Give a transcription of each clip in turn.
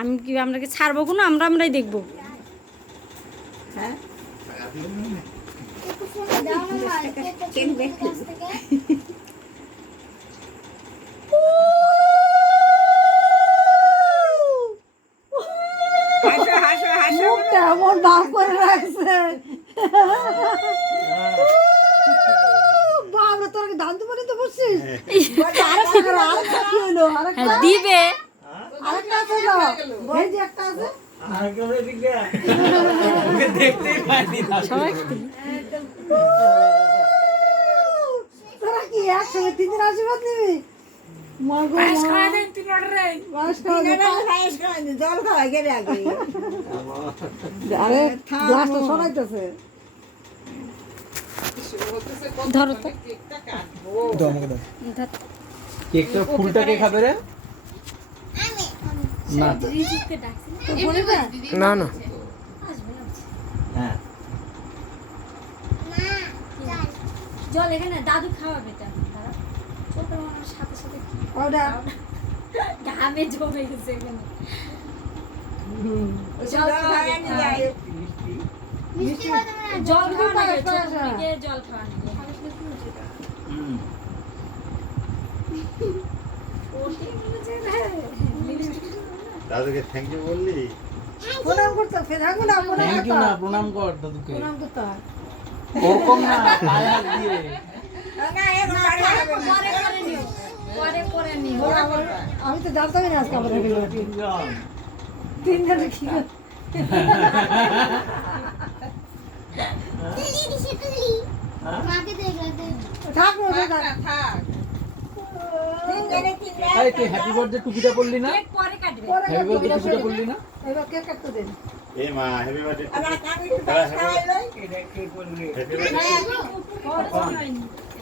আমি কি আমরা কি ছাড়বো কোনো আমরাই দেখবো। হ্যাঁ কেমন ভাব করে রাখছে বাবা, তোর ধান তো বলে তো বসছিস দিবে আরেকটা আছে না, ওই যে একটা আছে তোরা কি একসঙ্গে 3 দিন আশীর্বাদ নিবি? জল খাওয়া গেলে আগে আরে গ্লাসটা সরাইতেছে। ধরো তো কেকটা ফুলটা কে খাবে রে? না না না হ্যাঁ জল এখানে দাদু খাওয়াবে এটা ছোট মানুষ সাথে সাথে ওটা ঘামে জমে গেছে এখানে জল খাওয়া নিয়ে জল খাওয়া নিয়ে জল খাওয়া নিয়ে দাদুকে থ্যাংক ইউ বললি? প্রণাম করতে ফেরাগো না, থ্যাংক ইউ না, প্রণাম কর দাদুকে। প্রণাম করতে হয় ওরকম না, পায়ে হাত দিয়ে। পরে নিও। আমি তো জানতামই না আজকে আমাদের তিনজন কি থাক এই তুই হ্যাপি বার্থডে টুপিটা পরলি না? পরে কাটবে, হ্যাপি বার্থডে টুপিটা পরলি না? এবার কেক কাটতে দেন। এই মা হ্যাপি বার্থডে। আবার কামি তো খাওয়াইলো এটা কে বললি?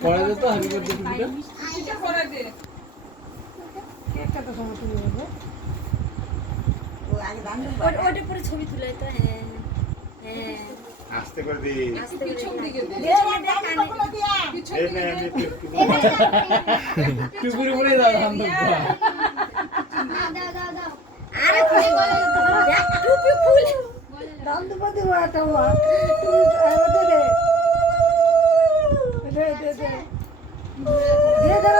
পরে দে তো হ্যাপি বার্থডে টুপিটা। এটা পরে দে। কেক কাটা সময় তুলে দেবো। ও আগে দাম ওটা পরে ছবি তুলে তো। হ্যাঁ হ্যাঁ আস্তে করে দি। আস্তে করে ছবি দিকে দে। এই নে আমি টুপির উপরে দাও ধান দাও। দাও আরে খুশি বলে টুপি ফুল দাম তো পাতে ওটা ওয়া দে দে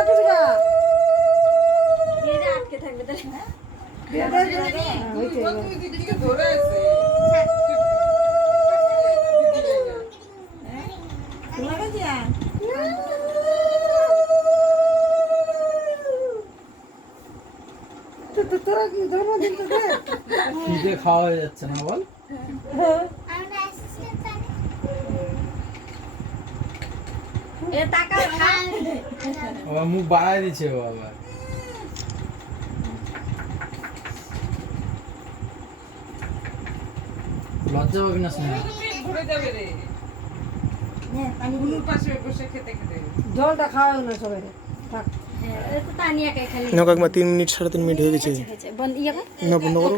টুপিটা দে আটকে থাকবে তাহলে দে হইছে দিদিকে ধরে আছে লাগা দিয়া তো তোরা কি জন্মদিন তো দে ফ্রিতে খাওয়া হয়ে যাচ্ছে না বল? আমরা অ্যাসিস্ট্যান্ট জানি এ টাকা খা ও মুখ বাড়ায় দিছে ও আবার। লজ্জা পাবি না স্নেহা? ঘুরে যাবে রে বুনুর পাশে বসে খেতে খেতে জলটা খাওয়াও না সবাই থাক তো তানিয়া কে খালি না কাকমা 3 মিনিট 3.5 মিনিট হয়ে গেছে বন্ধ ইয়া না বন্ধ করো।